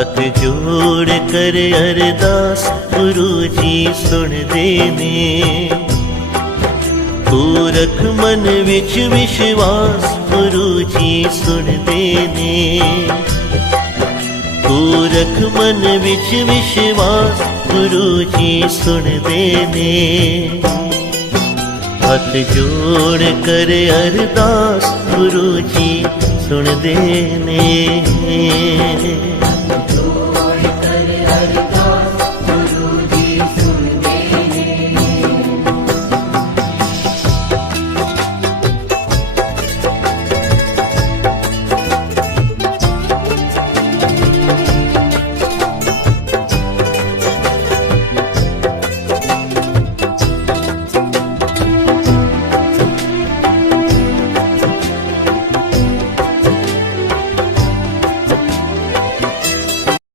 हथ जोड़ कर अरदास गुरु जी सुन देने, तू रख मन विच विश्वास गुरु जी सुन देने, तू रख मन विच विश्वास गुरु जी सुन देने। हथ जोड़ कर अरदास गुरु जी सुन देने।